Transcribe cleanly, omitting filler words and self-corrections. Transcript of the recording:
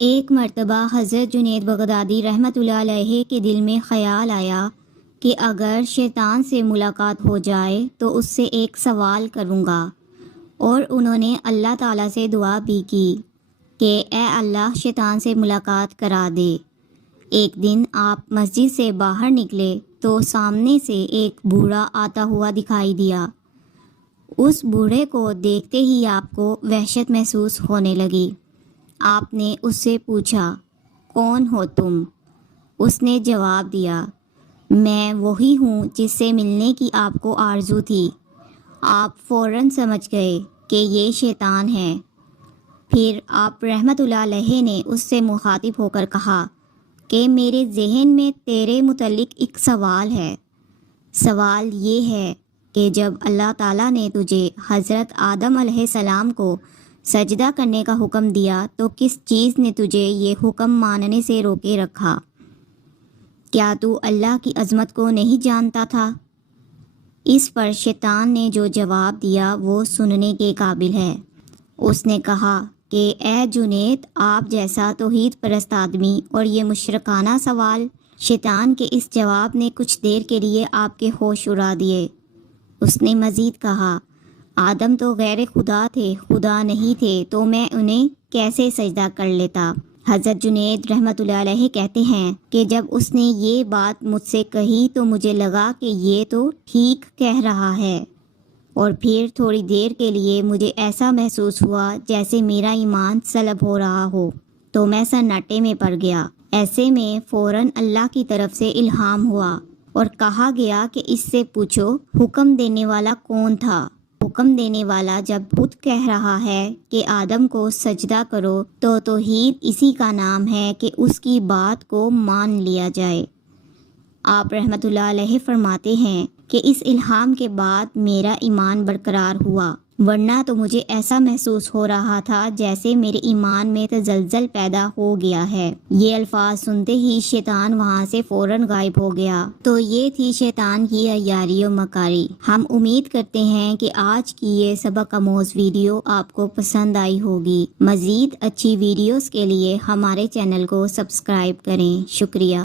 ایک مرتبہ حضرت جنید بغدادی رحمۃ اللہ علیہ کے دل میں خیال آیا کہ اگر شیطان سے ملاقات ہو جائے تو اس سے ایک سوال کروں گا، اور انہوں نے اللہ تعالیٰ سے دعا بھی کی کہ اے اللہ شیطان سے ملاقات کرا دے۔ ایک دن آپ مسجد سے باہر نکلے تو سامنے سے ایک بوڑھا آتا ہوا دکھائی دیا۔ اس بوڑھے کو دیکھتے ہی آپ کو وحشت محسوس ہونے لگی۔ آپ نے اس سے پوچھا، کون ہو تم؟ اس نے جواب دیا، میں وہی ہوں جس سے ملنے کی آپ کو آرزو تھی۔ آپ فوراً سمجھ گئے کہ یہ شیطان ہے۔ پھر آپ رحمۃ اللہ علیہ نے اس سے مخاطب ہو کر کہا کہ میرے ذہن میں تیرے متعلق ایک سوال ہے۔ سوال یہ ہے کہ جب اللہ تعالیٰ نے تجھے حضرت آدم علیہ السلام کو سجدہ کرنے کا حکم دیا تو کس چیز نے تجھے یہ حکم ماننے سے روکے رکھا؟ کیا تو اللہ کی عظمت کو نہیں جانتا تھا؟ اس پر شیطان نے جو جواب دیا وہ سننے کے قابل ہے۔ اس نے کہا کہ اے جنید، آپ جیسا توحید پرست آدمی اور یہ مشرکانہ سوال۔ شیطان کے اس جواب نے کچھ دیر کے لیے آپ کے ہوش اڑا دیے۔ اس نے مزید کہا، آدم تو غیر خدا تھے، خدا نہیں تھے تو میں انہیں کیسے سجدہ کر لیتا؟ حضرت جنید رحمۃ اللہ علیہ کہتے ہیں کہ جب اس نے یہ بات مجھ سے کہی تو مجھے لگا کہ یہ تو ٹھیک کہہ رہا ہے، اور پھر تھوڑی دیر کے لیے مجھے ایسا محسوس ہوا جیسے میرا ایمان سلب ہو رہا ہو، تو میں سناٹے میں پڑ گیا۔ ایسے میں فوراً اللہ کی طرف سے الہام ہوا اور کہا گیا کہ اس سے پوچھو حکم دینے والا کون تھا۔ حکم دینے والا جب خود کہہ رہا ہے کہ آدم کو سجدہ کرو تو توحید اسی کا نام ہے کہ اس کی بات کو مان لیا جائے۔ آپ رحمۃ اللہ علیہ فرماتے ہیں کہ اس الہام کے بعد میرا ایمان برقرار ہوا، ورنہ تو مجھے ایسا محسوس ہو رہا تھا جیسے میرے ایمان میں تزلزل پیدا ہو گیا ہے۔ یہ الفاظ سنتے ہی شیطان وہاں سے فوراً غائب ہو گیا۔ تو یہ تھی شیطان کی عیاری و مکاری۔ ہم امید کرتے ہیں کہ آج کی یہ سبق آموز ویڈیو آپ کو پسند آئی ہوگی۔ مزید اچھی ویڈیوز کے لیے ہمارے چینل کو سبسکرائب کریں۔ شکریہ۔